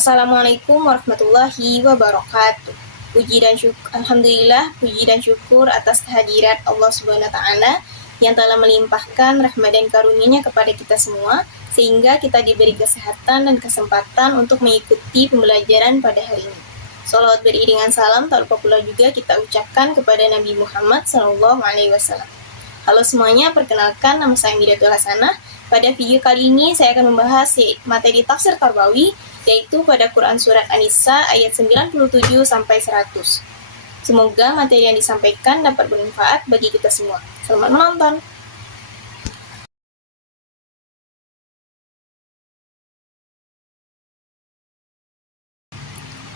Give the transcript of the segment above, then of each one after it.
Assalamualaikum warahmatullahi wabarakatuh. Alhamdulillah, puji dan syukur atas kehadirat Allah Subhanahu wa taala yang telah melimpahkan rahmat dan karunia-Nya kepada kita semua sehingga kita diberi kesehatan dan kesempatan untuk mengikuti pembelajaran pada hari ini. Shalawat beriringan salam tak lupa pula juga kita ucapkan kepada Nabi Muhammad SAW. Halo semuanya, perkenalkan nama saya Midatul Hasanah. Pada video kali ini saya akan membahas materi tafsir tarbawi, yaitu pada Quran Surat An-Nisa ayat 97 sampai 100. Semoga materi yang disampaikan dapat bermanfaat bagi kita semua. Selamat menonton.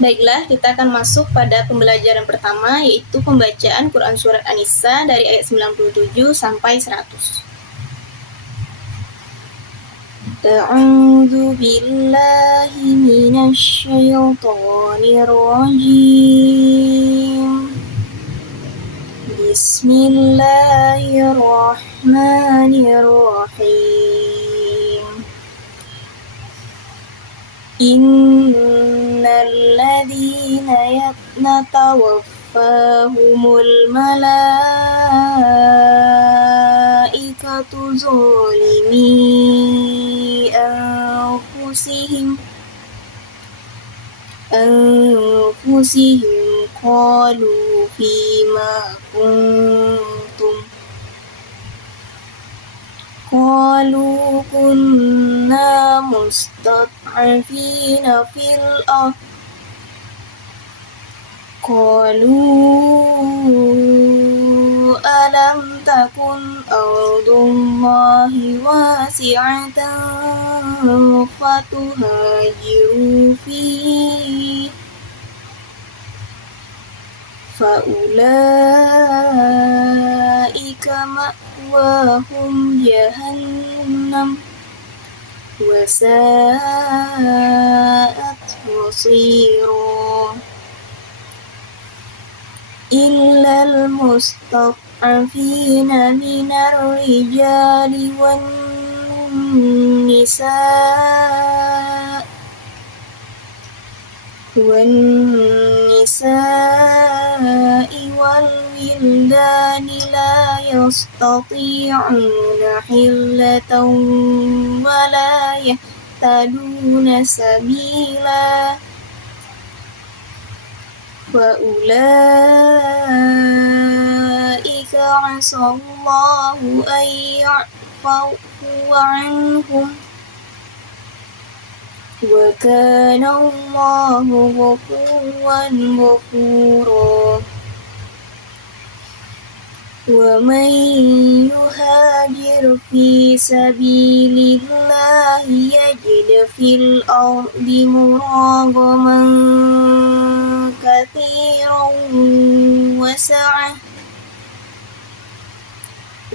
Baiklah, kita akan masuk pada pembelajaran pertama, yaitu pembacaan Quran Surat An-Nisa dari ayat 97 sampai 100. A'udzu billahi minasy syaithanir rajim. Bismillahirrahmanirrahim. Innal ladzina yatawaffahumul malaikatu zalimi أنفسهم قالوا فيما كنتم قالوا كنا مستضعفين في الأرض قالوا ألم تكن أرض الله واسعة فتهاجروا فيه فأولئك مأواهم جهنم وساءت مصيرا إلا المستضعفين من الرجال والنساء والولدان لا يستطيعون حيلة ولا يهتدون سبيلا وأولئك عسى الله أن يعفو عنهم وكان الله غفورا غفورا ومن يهاجر في سبيل الله يجد في الأرض مراغما كثيرا وسعة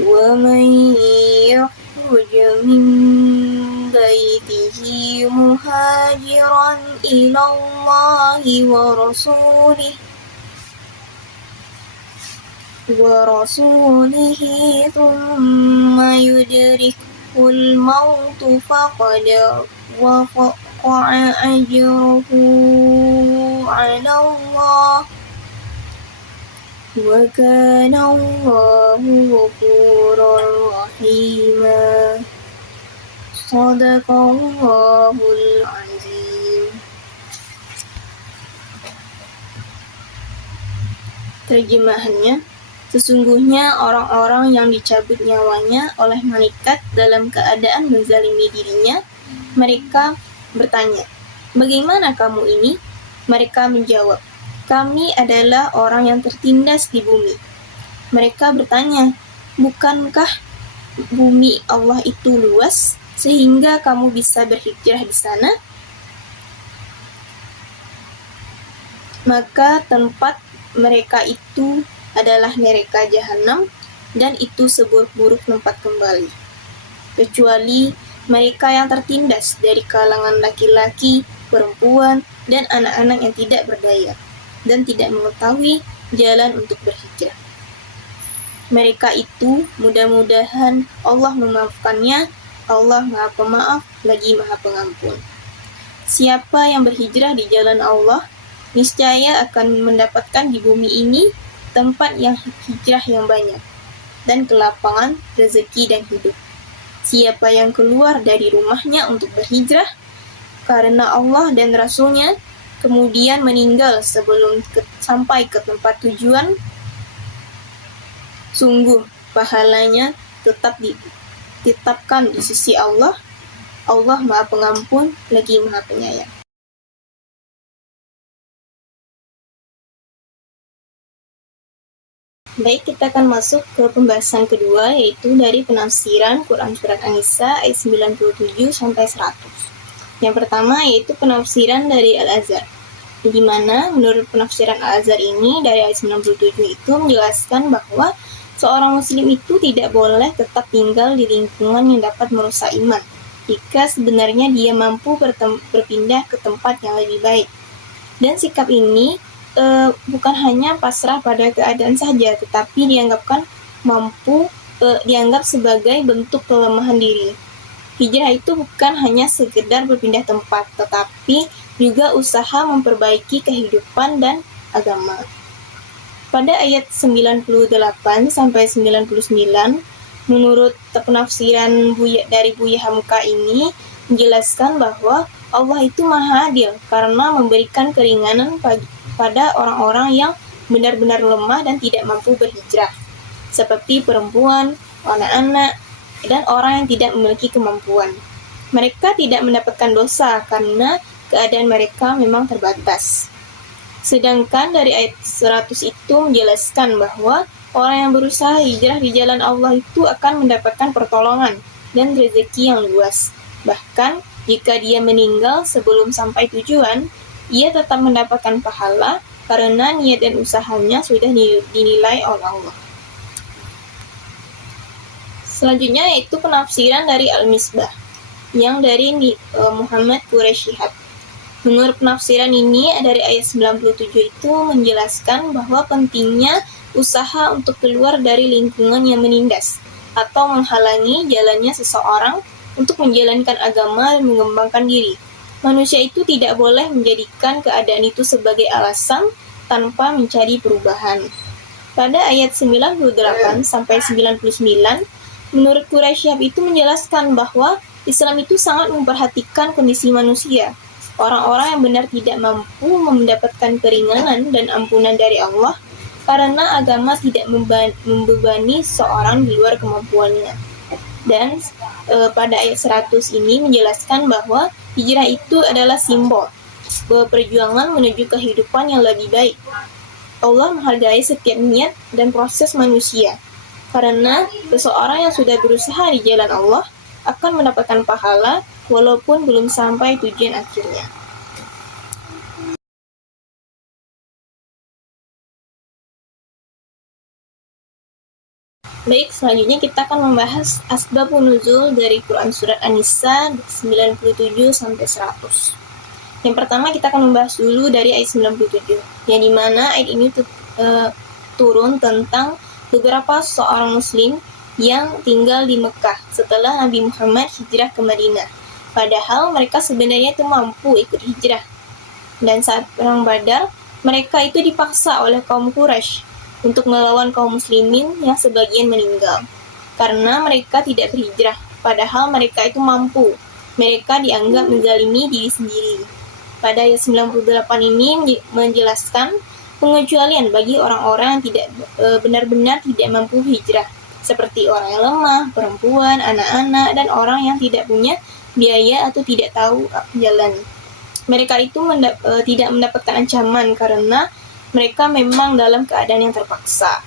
ومن يخرج من بيته مهاجرا إلى الله ورسوله ثم يدركه الموت فقد وقع أجره على الله وكان الله غفورا رحيما Sadaqallahul azim. Terjemahannya, sesungguhnya orang-orang yang dicabut nyawanya oleh malaikat dalam keadaan menzalimi dirinya, mereka bertanya, "Bagaimana kamu ini?" Mereka menjawab, "Kami adalah orang yang tertindas di bumi." Mereka bertanya, "Bukankah bumi Allah itu luas sehingga kamu bisa berhijrah di sana?" Maka tempat mereka itu adalah neraka jahanam, dan itu seburuk-buruk tempat kembali, kecuali mereka yang tertindas dari kalangan laki-laki, perempuan, dan anak-anak yang tidak berdaya dan tidak mengetahui jalan untuk berhijrah. Mereka itu mudah-mudahan Allah memaafkannya. Allah Maha Pemaaf lagi Maha Pengampun. Siapa yang berhijrah di jalan Allah, niscaya akan mendapatkan di bumi ini tempat yang hijrah yang banyak, dan kelapangan, rezeki, dan hidup. Siapa yang keluar dari rumahnya untuk berhijrah karena Allah dan Rasul-Nya, kemudian meninggal sebelum sampai ke tempat tujuan, sungguh pahalanya tetap ditetapkan di sisi Allah. Allah Maha Pengampun lagi Maha Penyayang. Baik, kita akan masuk ke pembahasan kedua, yaitu dari penafsiran Quran Surat An-Nisa ayat 97 sampai 100. Yang pertama yaitu penafsiran dari Al-Azhar, di mana menurut penafsiran Al-Azhar ini dari ayat 97 itu menjelaskan bahwa seorang muslim itu tidak boleh tetap tinggal di lingkungan yang dapat merusak iman, jika sebenarnya dia mampu berpindah ke tempat yang lebih baik. Dan sikap ini bukan hanya pasrah pada keadaan saja, tetapi dianggap sebagai bentuk kelemahan diri. Hijrah itu bukan hanya sekedar berpindah tempat, tetapi juga usaha memperbaiki kehidupan dan agama. Pada ayat 98 sampai 99, menurut penafsiran dari Buya Hamka ini menjelaskan bahwa Allah itu Maha Adil karena memberikan keringanan pada orang-orang yang benar-benar lemah dan tidak mampu berhijrah, seperti perempuan, anak-anak, dan orang yang tidak memiliki kemampuan. Mereka tidak mendapatkan dosa karena keadaan mereka memang terbatas. Sedangkan dari ayat 100 itu menjelaskan bahwa orang yang berusaha hijrah di jalan Allah itu akan mendapatkan pertolongan dan rezeki yang luas. Bahkan jika dia meninggal sebelum sampai tujuan, ia tetap mendapatkan pahala karena niat dan usahanya sudah dinilai oleh Allah. Selanjutnya yaitu penafsiran dari Al-Misbah, yang dari Muhammad Quraisy Shihab. Menurut penafsiran ini dari ayat 97 itu menjelaskan bahwa pentingnya usaha untuk keluar dari lingkungan yang menindas atau menghalangi jalannya seseorang untuk menjalankan agama dan mengembangkan diri. Manusia itu tidak boleh menjadikan keadaan itu sebagai alasan tanpa mencari perubahan. Pada ayat 98 sampai 99, menurut Quraisy itu menjelaskan bahwa Islam itu sangat memperhatikan kondisi manusia. Orang-orang yang benar tidak mampu mendapatkan keringanan dan ampunan dari Allah karena agama tidak membebani seorang di luar kemampuannya. Dan pada ayat 100 ini menjelaskan bahwa hijrah itu adalah simbol bahwa perjuangan menuju kehidupan yang lebih baik. Allah menghargai setiap niat dan proses manusia, karena seseorang yang sudah berusaha di jalan Allah akan mendapatkan pahala walaupun belum sampai tujuan akhirnya. Baik, selanjutnya kita akan membahas asbabun nuzul dari Quran Surat An-Nisa 97 sampai 100. Yang pertama kita akan membahas dulu dari ayat 97, yang dimana ayat ini turun tentang beberapa seorang muslim yang tinggal di Mekah setelah Nabi Muhammad hijrah ke Madinah. Padahal mereka sebenarnya itu mampu ikut hijrah. Dan saat perang Badar, mereka itu dipaksa oleh kaum Quraisy untuk melawan kaum muslimin yang sebagian meninggal karena mereka tidak berhijrah, padahal mereka itu mampu. Mereka dianggap menzalimi diri sendiri. Pada ayat 98 ini menjelaskan pengecualian bagi orang-orang yang tidak benar-benar tidak mampu hijrah, seperti orang yang lemah, perempuan, anak-anak, dan orang yang tidak punya biaya atau tidak tahu jalan. Mereka itu tidak mendapatkan ancaman karena mereka memang dalam keadaan yang terpaksa.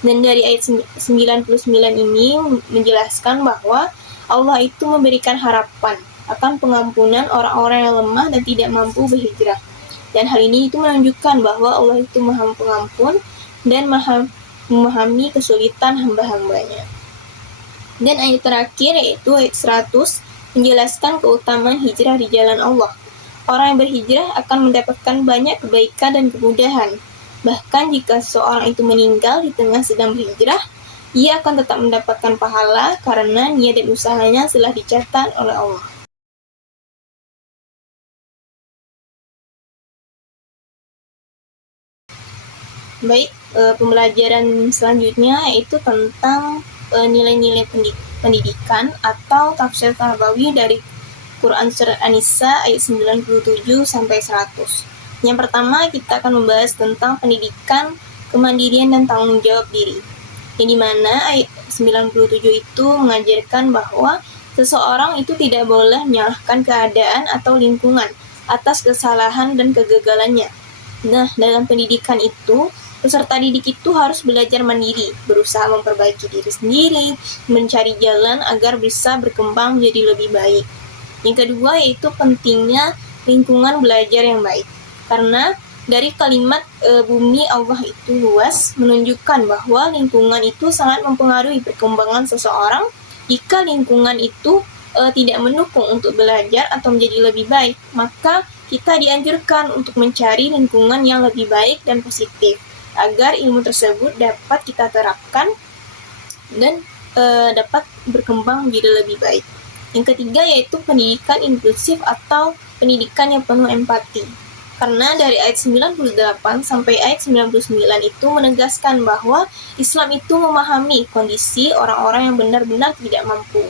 Dan dari ayat 99 ini menjelaskan bahwa Allah itu memberikan harapan akan pengampunan orang-orang yang lemah dan tidak mampu berhijrah. Dan hal ini itu menunjukkan bahwa Allah itu Maha Pengampun dan Maha memahami kesulitan hamba-hambanya. Dan ayat terakhir yaitu ayat 100 menjelaskan keutamaan hijrah di jalan Allah. Orang yang berhijrah akan mendapatkan banyak kebaikan dan kemudahan. Bahkan jika seorang itu meninggal di tengah sedang berhijrah, ia akan tetap mendapatkan pahala karena niat dan usahanya telah dicatat oleh Allah. Baik, pembelajaran selanjutnya yaitu tentang nilai-nilai pendidikan atau tafsir tarbawi dari Quran Surat An-Nisa ayat 97 sampai 100. Yang pertama kita akan membahas tentang pendidikan, kemandirian dan tanggung jawab diri. Yang dimana ayat 97 itu mengajarkan bahwa seseorang itu tidak boleh menyalahkan keadaan atau lingkungan atas kesalahan dan kegagalannya. Nah, dalam pendidikan itu, peserta didik itu harus belajar mandiri, berusaha memperbaiki diri sendiri, mencari jalan agar bisa berkembang menjadi lebih baik. Yang kedua yaitu pentingnya lingkungan belajar yang baik. Karena dari kalimat bumi Allah itu luas menunjukkan bahwa lingkungan itu sangat mempengaruhi perkembangan seseorang. Jika lingkungan itu tidak mendukung untuk belajar atau menjadi lebih baik, maka kita dianjurkan untuk mencari lingkungan yang lebih baik dan positif agar ilmu tersebut dapat kita terapkan dan dapat berkembang menjadi lebih baik. Yang ketiga yaitu pendidikan inklusif atau pendidikan yang penuh empati. Karena dari ayat 98 sampai ayat 99 itu menegaskan bahwa Islam itu memahami kondisi orang-orang yang benar-benar tidak mampu.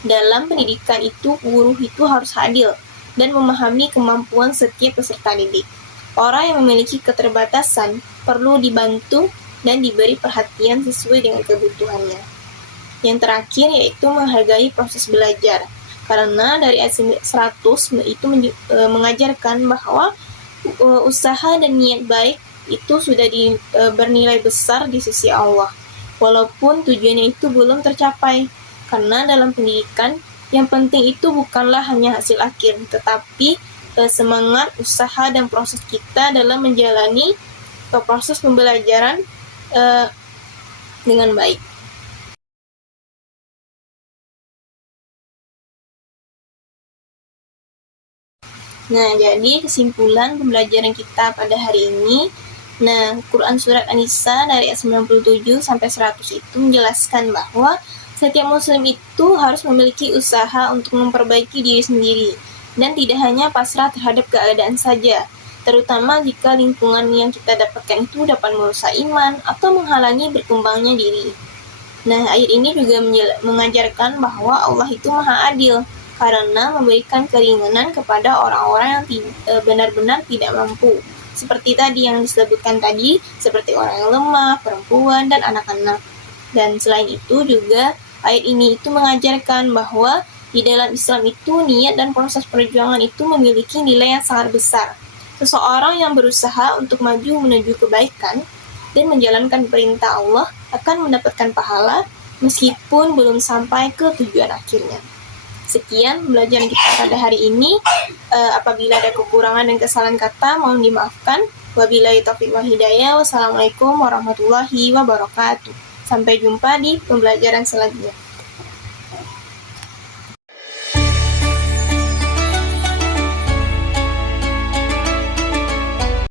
Dalam pendidikan itu, guru itu harus adil dan memahami kemampuan setiap peserta didik. Orang yang memiliki keterbatasan perlu dibantu dan diberi perhatian sesuai dengan kebutuhannya. Yang terakhir yaitu menghargai proses belajar. Karena dari ayat 100 itu mengajarkan bahwa usaha dan niat baik itu sudah bernilai besar di sisi Allah. Walaupun tujuannya itu belum tercapai. Karena dalam pendidikan yang penting itu bukanlah hanya hasil akhir, tetapi semangat, usaha, dan proses kita dalam menjalani proses pembelajaran dengan baik. Nah, jadi kesimpulan pembelajaran kita pada hari ini, Quran Surat An-Nisa dari ayat 97 sampai 100 itu menjelaskan bahwa setiap muslim itu harus memiliki usaha untuk memperbaiki diri sendiri dan tidak hanya pasrah terhadap keadaan saja, terutama jika lingkungan yang kita dapatkan itu dapat merusak iman atau menghalangi berkembangnya diri. Nah, ayat ini juga mengajarkan bahwa Allah itu maha adil karena memberikan keringanan kepada orang-orang yang benar-benar tidak mampu. Seperti tadi yang disebutkan tadi, seperti orang yang lemah, perempuan, dan anak-anak. Dan selain itu juga ayat ini itu mengajarkan bahwa di dalam Islam itu niat dan proses perjuangan itu memiliki nilai yang sangat besar. Seseorang yang berusaha untuk maju menuju kebaikan dan menjalankan perintah Allah akan mendapatkan pahala meskipun belum sampai ke tujuan akhirnya. Sekian pembelajaran kita pada hari ini. Apabila ada kekurangan dan kesalahan kata, mohon dimaafkan. Wabillahi taufiq wal hidayah. Wassalamualaikum warahmatullahi wabarakatuh. Sampai jumpa di pembelajaran selanjutnya.